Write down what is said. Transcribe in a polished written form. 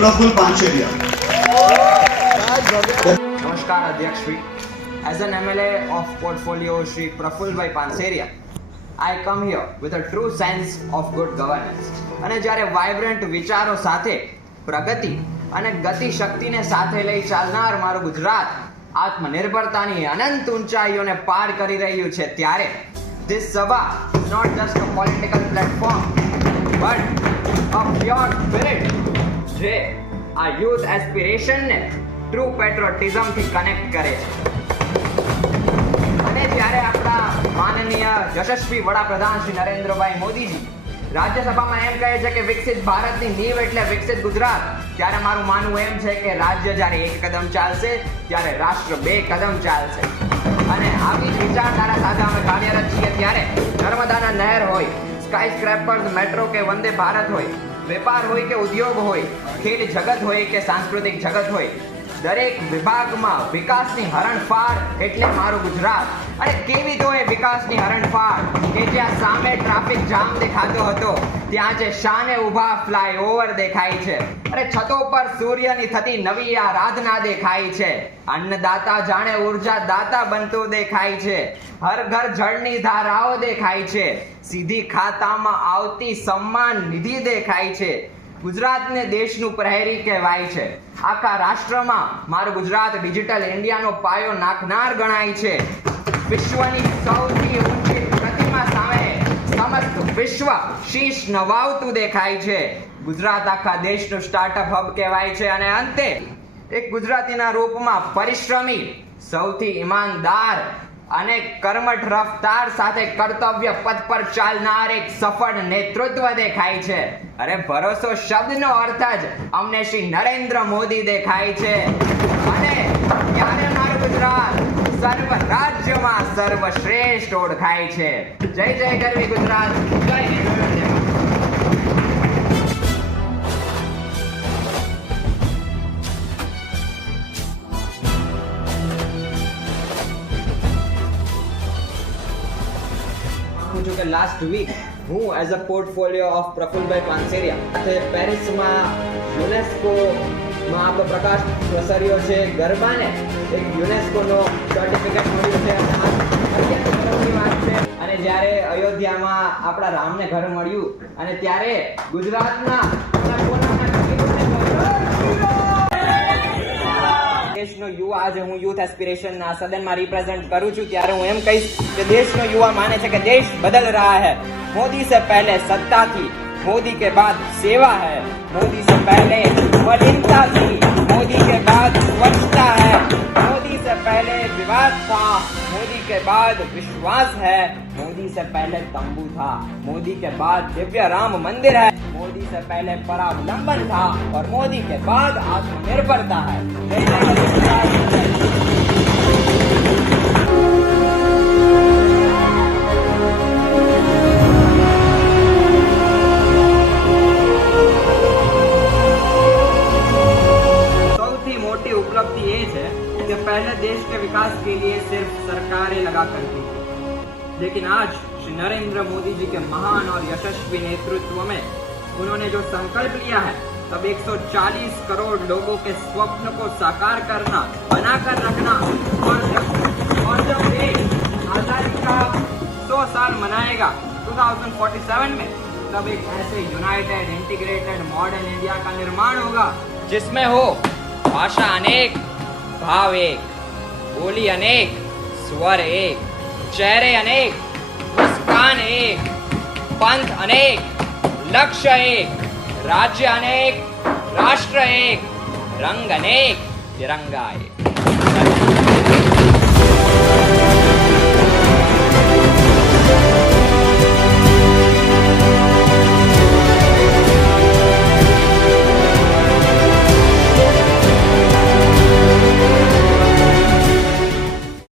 Praful Pancheria. Namaskar Adhyaksh Shri. As an MLA of portfolio Shri Praful Bhai Pancheria, I come here with a true sense of good governance. અને જ્યારે vibrant વિચારો સાથે પ્રગતિ અને ગતિ શક્તિને સાથે લઈ ચાલનાર મારું ગુજરાત આત્મનિર્ભરતાની અનંત ઊંચાઈઓને પાર કરી રહ્યું છે ત્યારે this સભા is not just a political platform but a pure spirit જે આ youth aspiration ને ટ્રુ પેટ્રોટિઝમ થી કનેક્ટ કરે છે. અને જ્યારે આપણા માનનીય યશસ્વી વડાપ્રધાન શ્રી નરેન્દ્રભાઈ મોદીજી રાજ્યસભામાં એમ કહે છે કે વિકસિત ભારતની નીંવ એટલે વિકસિત ગુજરાત, ત્યારે મારું માનવું એમ છે કે રાજ્ય જ્યારે એક કદમ ચાલશે ત્યારે રાષ્ટ્ર બે કદમ ચાલશે. અને આવી જ વિચારધારા સાથે અમે કાર્યરત છીએ ત્યારે નર્મદાના નહેર હોય, સ્કાય સ્ક્રેપર્સ, મેટ્રો કે વંદે ભારત હોય, વેપાર હોય કે ઉદ્યોગ હોય, ખેલ જગત હોય કે સાંસ્કૃતિક જગત હોય, દરેક વિભાગમાં વિકાસની હરણફાળ એટલે મારું ગુજરાત. અને કેવી તો એ વિકાસની હરણફાળ કે જ્યાં સામે ટ્રાફિક જામ દેખાતો હતો ત્યાં જે શાને ઊભા ફ્લાયઓવર દેખાય છે, અને છતો પર સૂર્યની થતી નવી આરાધના દેખાય છે, અન્નદાતા જાણે ઉર્જા દાતા બનતું દેખાય છે, હર ઘર જળની ધારાઓ દેખાય છે, સીધી ખાતામાં આવતી સન્માન નિધિ દેખાય છે. ગુજરાતને દેશનું પ્રહરી કહેવાય છે. આખા રાષ્ટ્રમાં મારું ગુજરાત ડિજિટલ ઇન્ડિયાનો પાયો નાખનાર ગણાય છે. વિશ્વની સૌથી ઊંચી પ્રતિમા સામે સમસ્ત વિશ્વ શીશ નવાવતું દેખાય છે. ગુજરાત આખા દેશનું સ્ટાર્ટઅપ હબ કહેવાય છે. અને અંતે એક ગુજરાતીના રૂપમાં પરિશ્રમી, સૌથી ઈમાનદાર અને કર્મઠ રફતાર સાથે કર્તવ્ય પથ પર ચાલનાર એક સફળ નેતૃત્વ દેખાય છે. અરે ભરોસો શબ્દનો અર્થ જ અમને શ્રી નરેન્દ્ર મોદી દેખાય છે. અને ત્યારે મારું ગુજરાત સર્વ રાજ્યમાં સર્વશ્રેષ્ઠ ઓળખાય છે. જય જય ગરવી ગુજરાત, જય હિન્દ. છું કે લાસ્ટ વીક હું as a portfolio of Prafulbhai Panseriya પેરિસમાં યુનેસ્કોમાં આપણો પ્રકાશ પ્રસર્યો છે. ગરબાને એક યુનેસ્કોનો સર્ટિફિકેટ મળ્યું છે અને આ અત્યંત ગૌરવની વાત છે. અને જ્યારે અયોધ્યામાં આપણા રામને ઘર મળ્યું અને ત્યારે ગુજરાતના દેશનો યુવા, આજે હું યુથ એસ્પિરેશનના સદનમાં રિપ્રેઝેન્ટ કરું છું, ત્યારે હું એમ કહીશ કે દેશનો યુવા માને છે કે દેશ બદલ રહા है. मोदी से पहले सत्ता थी, मोदी के बाद सेवा है, मोदी से पहले मलिनता थी, मोदी के बाद स्वच्छता है, मोदी से पहले विवाद था, मोदी के बाद विश्वास है, मोदी से पहले तंबू था, मोदी के बाद दिव्य राम मंदिर है, मोदी से पहले परावलंबन था और मोदी के बाद आत्मनिर्भरता है. सौથી મોટી उपलब्धि ये है कि पहले देश के विकास के लिए सिर्फ सरकारें लगा करती थी, लेकिन आज श्री नरेंद्र मोदी जी के महान और यशस्वी नेतृत्व में उन्होंने जो संकल्प लिया है, तब 140 करोड़ लोगों के स्वप्न को साकार करना, बनाकर रखना और जब देश आजादी का 100 साल मनाएगा 2047 में, तब एक ऐसे यूनाइटेड, इंटीग्रेटेड, मॉडर्न इंडिया का निर्माण होगा जिसमें हो भाषा अनेक, भाव एक, बोली अनेक, स्वर एक, चेहरे अनेक, मुस्कान एक, पंथ अनेक, लक्ष्य एक, राज्य अनेक, राष्ट्र एक, रंग अनेक, तिरंगा एक.